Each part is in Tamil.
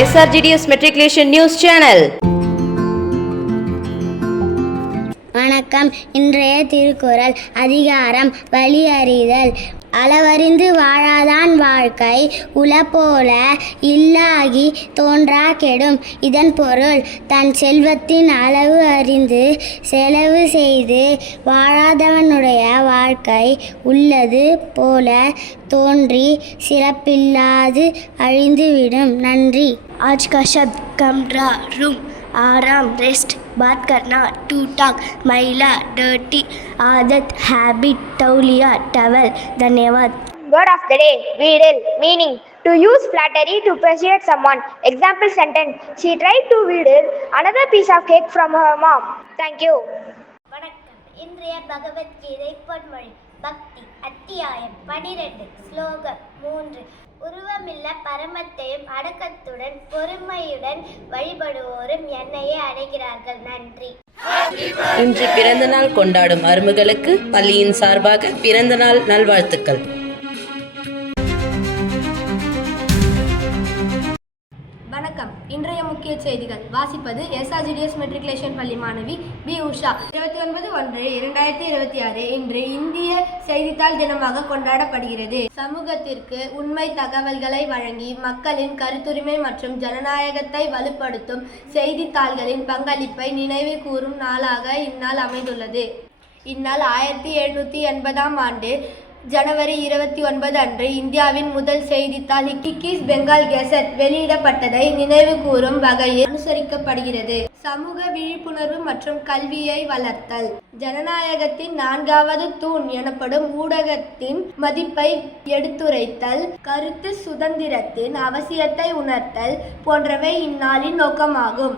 SRGDS Matriculation News Channel. வணக்கம். இன்றைய திருக்குறள் அதிகாரம் வழி அறிதல். அளவறிந்து வாழாதான் வாழ்க்கை உளப்போல இல்லாகி தோன்றா கெடும். இதன் பொருள், தன் செல்வத்தின் அளவு அறிந்து செலவு செய்து வாழாதவனுடைய வாழ்க்கை உள்ளது போல தோன்றி சிறப்பில்லாது அழிந்துவிடும். நன்றி. आज का शब्द कमरा, रूम, आराम, रेस्ट, बात करना, टू टॉक, महिला, डर्टी, आदत, हैबिट, तौलिया, टवल. धन्यवाद. Word of the day, wheedle. Meaning, to use flattery to persuade someone. Example sentence, she tried to wheedle another piece of cake from her mom. Thank you. வணக்கம். இன்றைய பகவத்கீதை பொன்மொழி. பக்தி அத்தியாயம் 12 ஸ்லோகம் 3. உருவமில்ல பரமத்தையும் அடக்கத்துடன் பொறுமையுடன் வழிபடுவோரும் என்னையே அடைகிறார்கள். நன்றி. இன்று பிறந்தநாள் கொண்டாடும் அருமகளுக்கு பள்ளியின் சார்பாக பிறந்தநாள் நல்வாழ்த்துக்கள். வணக்கம். இன்றைய முக்கிய செய்திகள் வாசிப்பது SRGDS மெட்ரிகுலேஷன் பள்ளி மாணவி பி உஷா. 29/1/2026 இன்று இந்திய செய்தித்தாள் தினமாக கொண்டாடப்படுகிறது. சமூகத்திற்கு உண்மை தகவல்களை வழங்கி மக்களின் கருத்துரிமை மற்றும் ஜனநாயகத்தை வலுப்படுத்தும் செய்தித்தாள்களின் பங்களிப்பை நினைவு கூறும் நாளாக இந்நாள் அமைந்துள்ளது. இந்நாள் 1780ஆம் ஆண்டு ஜனவரி 29 அன்று இந்தியாவின் முதல் செய்தித்தாள் ஹிக்கிஸ் பெங்கால் கெசட் வெளியிடப்பட்டதை நினைவு கூறும் வகையில் அனுசரிக்கப்படுகிறது. சமூக விழிப்புணர்வு மற்றும் கல்வியை வளர்த்தல், ஜனநாயகத்தின் 4வது தூண் எனப்படும் ஊடகத்தின் மதிப்பை எடுத்துரைத்தல், கருத்து சுதந்திரத்தின் அவசியத்தை உணர்த்தல் போன்றவை இந்நாளின் நோக்கமாகும்.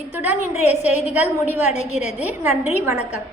இத்துடன் இன்றைய செய்திகள் முடிவடைகிறது. நன்றி, வணக்கம்.